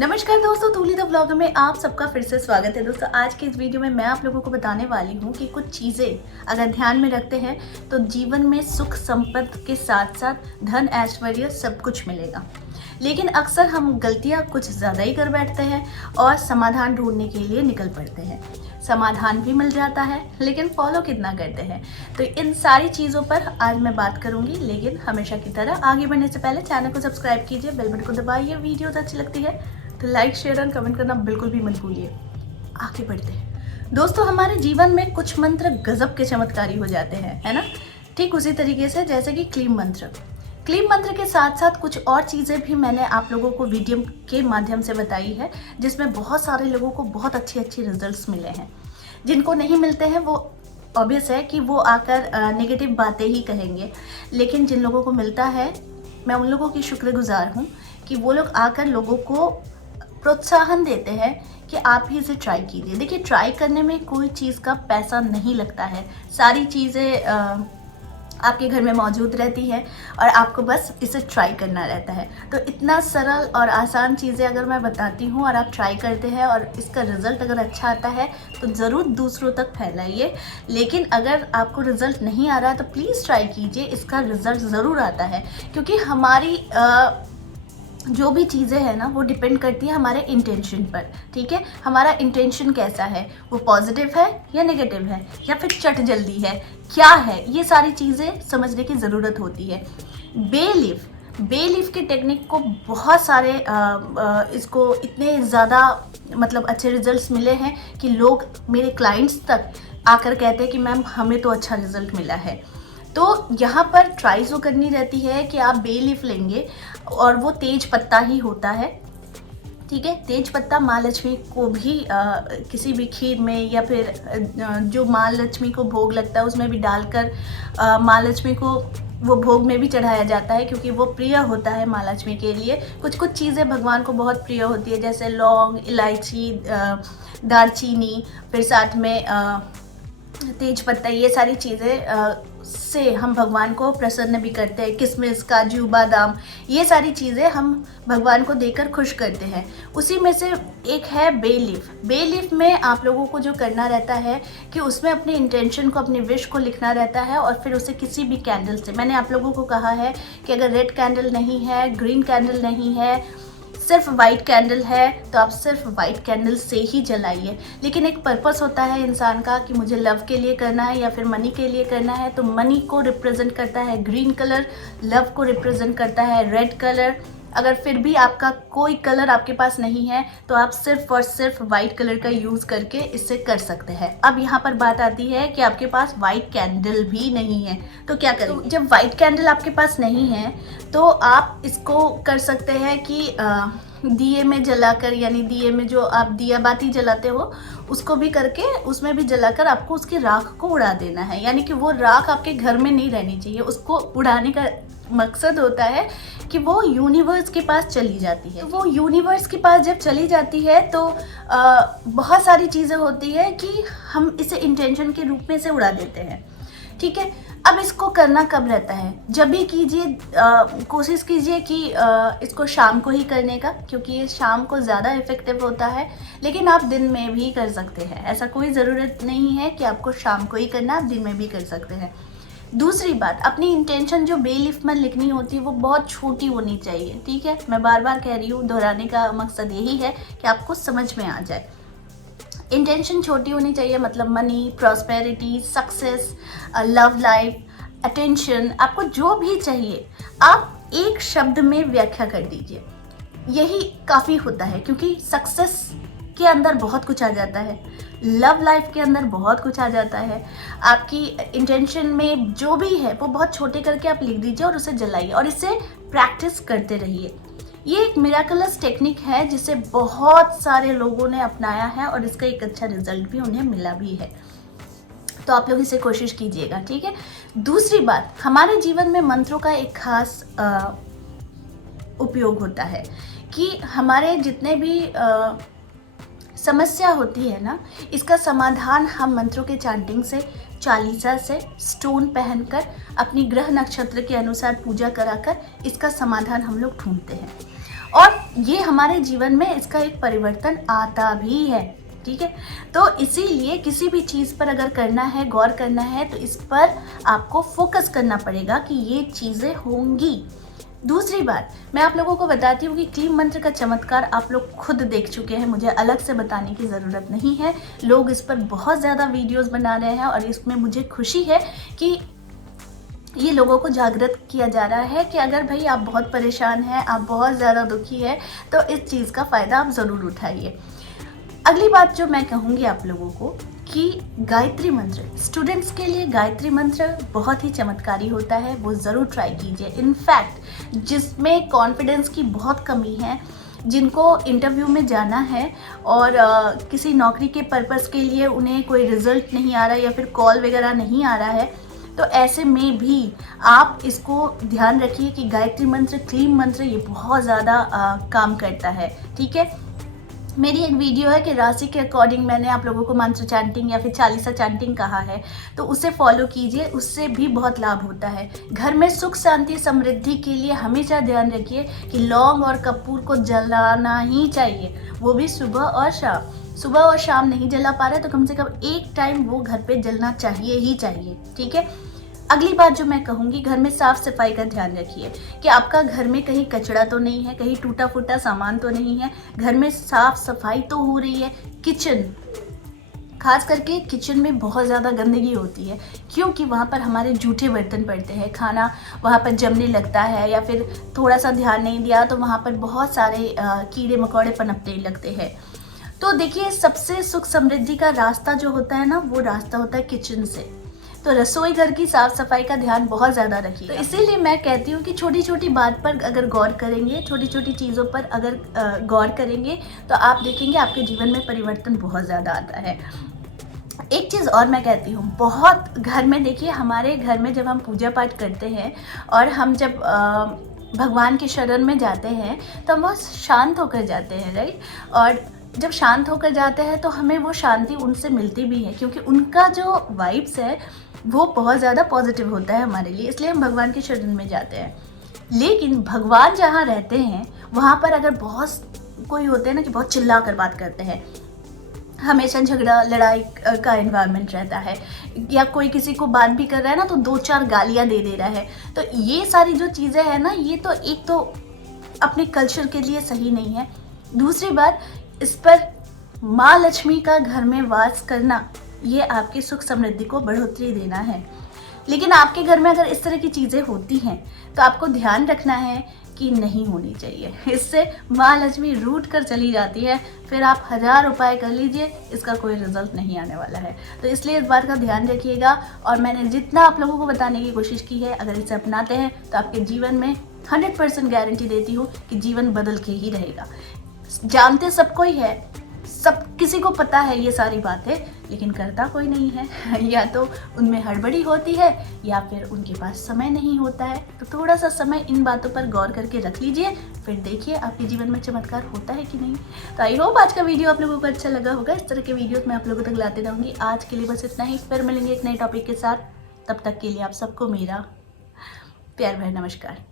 नमस्कार दोस्तों, तूली the blog में आप सबका फिर से स्वागत है। दोस्तों आज के इस वीडियो में मैं आप लोगों को बताने वाली हूँ कि कुछ चीज़ें अगर ध्यान में रखते हैं तो जीवन में सुख संपत्ति के साथ साथ धन ऐश्वर्य सब कुछ मिलेगा। लेकिन अक्सर हम गलतियाँ कुछ ज़्यादा ही कर बैठते हैं और समाधान ढूंढने के लिए निकल पड़ते हैं। समाधान भी मिल जाता है लेकिन फॉलो कितना करते हैं, तो इन सारी चीज़ों पर आज मैं बात करूंगी। लेकिन हमेशा की तरह आगे बढ़ने से पहले चैनल को सब्सक्राइब कीजिए, बेल बटन को दबाइए। वीडियोस अच्छी लगती है तो लाइक शेयर और कमेंट करना बिल्कुल भी मत भूलिए। आगे बढ़ते हैं दोस्तों, हमारे जीवन में कुछ मंत्र गजब के चमत्कारी हो जाते हैं, है ना। ठीक उसी तरीके से जैसे कि क्लीम मंत्र के साथ साथ कुछ और चीज़ें भी मैंने आप लोगों को वीडियो के माध्यम से बताई है, जिसमें बहुत सारे लोगों को बहुत अच्छे रिजल्ट्स मिले हैं। जिनको नहीं मिलते हैं वो ऑब्वियस है कि वो आकर नेगेटिव बातें ही कहेंगे, लेकिन जिन लोगों को मिलता है मैं उन लोगों की शुक्रगुजार हूँ कि वो लोग आकर लोगों को प्रोत्साहन देते हैं कि आप भी इसे ट्राई कीजिए। देखिए, ट्राई करने में कोई चीज़ का पैसा नहीं लगता है, सारी चीज़ें आपके घर में मौजूद रहती है और आपको बस इसे ट्राई करना रहता है। तो इतना सरल और आसान चीज़ें अगर मैं बताती हूँ और आप ट्राई करते हैं और इसका रिज़ल्ट अगर अच्छा आता है तो ज़रूर दूसरों तक फैलाइए। लेकिन अगर आपको रिज़ल्ट नहीं आ रहा है तो प्लीज़ ट्राई कीजिए, इसका रिज़ल्ट ज़रूर आता है। क्योंकि हमारी जो भी चीज़ें हैं ना वो डिपेंड करती है हमारे इंटेंशन पर। ठीक है, हमारा इंटेंशन कैसा है, वो पॉजिटिव है या नेगेटिव है या फिर चट जल्दी है, क्या है, ये सारी चीज़ें समझने की ज़रूरत होती है। बेलीफ की टेक्निक को बहुत सारे इसको इतने ज़्यादा मतलब अच्छे रिजल्ट्स मिले हैं कि लोग मेरे क्लाइंट्स तक आकर कहते हैं कि मैम हमें तो अच्छा रिजल्ट मिला है। तो यहाँ पर ट्राई जो करनी रहती है कि आप बे लीफ लेंगे और वो तेज पत्ता ही होता है। ठीक है, तेज पत्ता माँ लक्ष्मी को भी किसी भी खीर में या फिर जो माँ लक्ष्मी को भोग लगता है उसमें भी डालकर माँ लक्ष्मी को वो भोग में भी चढ़ाया जाता है, क्योंकि वो प्रिय होता है माँ लक्ष्मी के लिए। कुछ कुछ चीज़ें भगवान को बहुत प्रिय होती है, जैसे लौंग, इलायची, दालचीनी, फिर साथ में तेज पत्ता, ये सारी चीज़ें से हम भगवान को प्रसन्न भी करते हैं। किशमिश, काजू, बादाम, ये सारी चीज़ें हम भगवान को देकर खुश करते हैं। उसी में से एक है बे लीफ में आप लोगों को जो करना रहता है कि उसमें अपने इंटेंशन को, अपने विश को लिखना रहता है और फिर उसे किसी भी कैंडल से, मैंने आप लोगों को कहा है कि अगर रेड कैंडल नहीं है, ग्रीन कैंडल नहीं है, सिर्फ वाइट कैंडल है तो आप सिर्फ वाइट कैंडल से ही जलाइए। लेकिन एक पर्पस होता है इंसान का कि मुझे लव के लिए करना है या फिर मनी के लिए करना है, तो मनी को रिप्रेजेंट करता है ग्रीन कलर, लव को रिप्रेजेंट करता है रेड कलर। अगर फिर भी आपका कोई कलर आपके पास नहीं है तो आप सिर्फ और सिर्फ वाइट कलर का यूज़ करके इससे कर सकते हैं। अब यहाँ पर बात आती है कि आपके पास वाइट कैंडल भी नहीं है तो क्या करें। तो जब वाइट कैंडल आपके पास नहीं है तो आप इसको कर सकते हैं कि दिए में जलाकर, यानी दिए में जो आप दिया बाती जलाते हो उसको भी करके उसमें भी जलाकर आपको उसकी राख को उड़ा देना है। यानी कि वो राख आपके घर में नहीं रहनी चाहिए, उसको उड़ाने का मकसद होता है कि वो यूनिवर्स के पास चली जाती है। तो वो यूनिवर्स के पास जब चली जाती है तो बहुत सारी चीज़ें होती है कि हम इसे इंटेंशन के रूप में से उड़ा देते हैं। ठीक है, अब इसको करना कब रहता है, जब भी कीजिए, कोशिश कीजिए कि इसको शाम को ही करने का, क्योंकि ये शाम को ज़्यादा इफेक्टिव होता है। लेकिन आप दिन में भी कर सकते हैं, ऐसा कोई ज़रूरत नहीं है कि आपको शाम को ही करना, आप दिन में भी कर सकते हैं। दूसरी बात, अपनी इंटेंशन जो बे लीफ में लिखनी होती है वो बहुत छोटी होनी चाहिए। ठीक है, मैं बार बार कह रही हूँ, दोहराने का मकसद यही है कि आपको समझ में आ जाए। इंटेंशन छोटी होनी चाहिए, मतलब money, prosperity, success, love life, attention, आपको जो भी चाहिए आप एक शब्द में व्याख्या कर दीजिए, यही काफ़ी होता है। क्योंकि सक्सेस के अंदर बहुत कुछ आ जाता है, लव लाइफ के अंदर बहुत कुछ आ जाता है। आपकी इंटेंशन में जो भी है वो बहुत छोटे करके आप लिख दीजिए और उसे जलाइए और इसे प्रैक्टिस करते रहिए। ये एक मिराकलस टेक्निक है जिसे बहुत सारे लोगों ने अपनाया है और इसका एक अच्छा रिजल्ट भी उन्हें मिला भी है। तो आप लोग इसे कोशिश कीजिएगा। ठीक है, दूसरी बात, हमारे जीवन में मंत्रों का एक खास उपयोग होता है कि हमारे जितने भी समस्या होती है ना, इसका समाधान हम मंत्रों के चांटिंग से, चालीसा से, स्टोन पहनकर, अपनी ग्रह नक्षत्र के अनुसार पूजा कराकर इसका समाधान हम लोग ढूंढते हैं। और ये हमारे जीवन में इसका एक परिवर्तन आता भी है। ठीक है, तो इसीलिए किसी भी चीज़ पर अगर करना है, गौर करना है, तो इस पर आपको फोकस करना पड़ेगा कि ये चीज़ें होंगी। दूसरी बात मैं आप लोगों को बताती हूँ कि क्लीम मंत्र का चमत्कार आप लोग खुद देख चुके हैं, मुझे अलग से बताने की ज़रूरत नहीं है। लोग इस पर बहुत ज़्यादा वीडियोस बना रहे हैं और इसमें मुझे खुशी है कि ये लोगों को जागृत किया जा रहा है कि अगर भाई आप बहुत परेशान हैं, आप बहुत ज़्यादा दुखी हैं, तो इस चीज़ का फ़ायदा आप ज़रूर उठाइए। अगली बात जो मैं कहूँगी आप लोगों को कि गायत्री मंत्र स्टूडेंट्स के लिए गायत्री मंत्र बहुत ही चमत्कारी होता है, वो ज़रूर ट्राई कीजिए। इनफैक्ट जिसमें कॉन्फिडेंस की बहुत कमी है, जिनको इंटरव्यू में जाना है और किसी नौकरी के पर्पस के लिए उन्हें कोई रिजल्ट नहीं आ रहा या फिर कॉल वगैरह नहीं आ रहा है, तो ऐसे में भी आप इसको ध्यान रखिए कि गायत्री मंत्र, क्लीम मंत्र ये बहुत ज़्यादा काम करता है। ठीक है, मेरी एक वीडियो है कि राशि के अकॉर्डिंग मैंने आप लोगों को मंत्र चैंटिंग या फिर चालीसा चैंटिंग कहा है, तो उसे फॉलो कीजिए, उससे भी बहुत लाभ होता है। घर में सुख शांति समृद्धि के लिए हमेशा ध्यान रखिए कि लौंग और कपूर को जलाना ही चाहिए, वो भी सुबह और शाम। सुबह और शाम नहीं जला पा रहे तो कम से कम एक टाइम वो घर पे जलना चाहिए ही चाहिए। ठीक है, अगली बात जो मैं कहूँगी, घर में साफ सफाई का ध्यान रखिए कि आपका घर में कहीं कचरा तो नहीं है, कहीं टूटा फूटा सामान तो नहीं है, घर में साफ सफाई तो हो रही है। किचन, खास करके किचन में बहुत ज़्यादा गंदगी होती है क्योंकि वहाँ पर हमारे जूठे बर्तन पड़ते हैं, खाना वहाँ पर जमने लगता है या फिर थोड़ा सा ध्यान नहीं दिया तो वहाँ पर बहुत सारे कीड़े मकोड़े पनपने लगते हैं। तो देखिए, सबसे सुख समृद्धि का रास्ता जो होता है ना, वो रास्ता होता है किचन से। तो रसोई घर की साफ सफाई का ध्यान बहुत ज़्यादा रखिए। तो इसीलिए मैं कहती हूँ कि छोटी छोटी बात पर अगर गौर करेंगे, छोटी छोटी चीज़ों पर अगर गौर करेंगे तो आप देखेंगे आपके जीवन में परिवर्तन बहुत ज़्यादा आता है। एक चीज़ और मैं कहती हूँ, बहुत घर में देखिए, हमारे घर में जब हम पूजा पाठ करते हैं और हम जब भगवान के शरण में जाते हैं तो हम बहुत शांत होकर जाते हैं, राइट। और जब शांत होकर जाते हैं तो हमें वो शांति उनसे मिलती भी है क्योंकि उनका जो वाइब्स है वो बहुत ज़्यादा पॉजिटिव होता है हमारे लिए, इसलिए हम भगवान के शरण में जाते हैं। लेकिन भगवान जहाँ रहते हैं वहाँ पर अगर बहुत कोई होते हैं ना कि बहुत चिल्ला कर बात करते हैं, हमेशा झगड़ा लड़ाई का एनवायरनमेंट रहता है, या कोई किसी को बात भी कर रहा है ना तो 2-4 गालियाँ दे रहा है, तो ये सारी जो चीज़ें हैं ना, ये तो एक तो अपने कल्चर के लिए सही नहीं है। दूसरी बात, इस पर माँ लक्ष्मी का घर में वास करना, ये आपकी सुख समृद्धि को बढ़ोतरी देना है। लेकिन आपके घर में अगर इस तरह की चीज़ें होती हैं तो आपको ध्यान रखना है कि नहीं होनी चाहिए। इससे माँ लक्ष्मी रूठ कर चली जाती है, फिर आप 1000 उपाय कर लीजिए, इसका कोई रिजल्ट नहीं आने वाला है। तो इसलिए इस बात का ध्यान रखिएगा। और मैंने जितना आप लोगों को बताने की कोशिश की है, अगर इसे अपनाते हैं तो आपके जीवन में 100% गारंटी देती हूँ कि जीवन बदल के ही रहेगा। जानते सबको ही है, सब किसी को पता है ये सारी बातें, लेकिन करता कोई नहीं है। या तो उनमें हड़बड़ी होती है या फिर उनके पास समय नहीं होता है। तो थोड़ा सा समय इन बातों पर गौर करके रख लीजिए, फिर देखिए आपके जीवन में चमत्कार होता है कि नहीं। तो आई होप आज का वीडियो आप लोगों को अच्छा लगा होगा। इस तरह के वीडियोस मैं आप लोगों तक लाते रहूँगी। आज के लिए बस इतना ही, फिर मिलेंगे एक नए टॉपिक के साथ। तब तक के लिए आप सबको मेरा प्यार भरा नमस्कार।